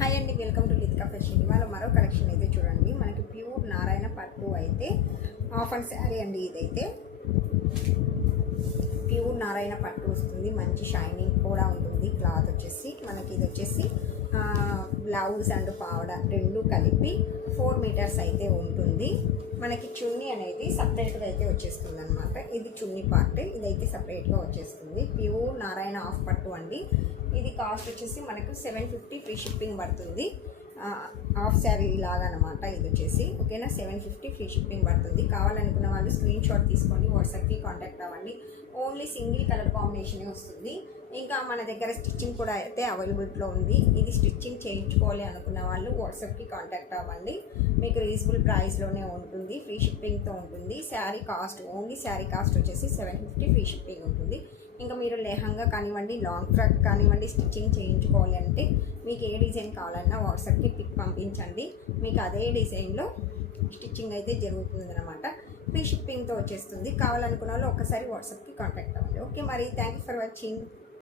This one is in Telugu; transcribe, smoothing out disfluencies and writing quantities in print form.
హాయ్ అండి, వెల్కమ్ టు లితికా ఫ్యాషన్. ఇవాళ మరో కలెక్షన్ అయితే చూడండి. మనకి ప్యూర్ నారాయణ పట్టు అయితే హాఫ్ అండ్ శారీ అండి. ఇదైతే ప్యూర్ నారాయణ పట్టు వస్తుంది, మంచి షైనింగ్ కూడా ఉంటుంది. క్లాత్ వచ్చేసి మనకి ఇది వచ్చేసి బ్లౌజ్ అండ్ పావడ రెండు కలిపి 4 మీటర్స్ అయితే ఉంటుంది. మనకి చున్నీ అనేది సపరేట్గా అయితే వచ్చేస్తుంది అనమాట. ఇది చున్నీ పార్ట్, ఇదైతే సపరేట్గా వచ్చేస్తుంది. ప్యూర్ నారాయణ హాఫ్ పట్టు అండి. ఇది కాస్ట్ వచ్చేసి మనకు 750 ఫ్రీ షిప్పింగ్ పడుతుంది. హాఫ్ శారీ లాగా అనమాట ఇది వచ్చేసి. ఓకేనా, 750 ఫ్రీ షిప్పింగ్ పడుతుంది. కావాలనుకున్న వాళ్ళు స్క్రీన్ షాట్ తీసుకోండి, వాట్సాప్కి కాంటాక్ట్ అవ్వండి. ఓన్లీ సింగిల్ కలర్ కాంబినేషనే వస్తుంది. ఇంకా మన దగ్గర స్టిచ్చింగ్ కూడా అయితే అవైలబిలిటీలో ఉంది. ఇది స్టిచ్చింగ్ చేయించుకోవాలి అనుకున్న వాళ్ళు వాట్సాప్కి కాంటాక్ట్ అవ్వండి. మీకు రీజనబుల్ ప్రైస్లోనే ఉంటుంది, ఫ్రీ షిప్పింగ్తో ఉంటుంది. Sari cost, only sari cost వచ్చేసి 750 ఫ్రీ షిప్పింగ్ ఉంటుంది. ఇంకా మీరు లెహంగా కానివ్వండి, లాంగ్ ఫ్రాక్ కానివ్వండి, స్టిచ్చింగ్ చేయించుకోవాలి అంటే మీకు ఏ డిజైన్ కావాలన్నా వాట్సాప్కి పిక్ పంపించండి. మీకు అదే డిజైన్లో స్టిచ్చింగ్ అయితే జరుగుతుంది అనమాట. ఫ్రీ షిప్పింగ్తో వచ్చేస్తుంది. కావాలనుకున్న వాళ్ళు ఒక్కసారి వాట్సాప్కి కాంటాక్ట్ అవ్వండి. ఓకే, మరి థ్యాంక్ యూ ఫర్ వాచింగ్.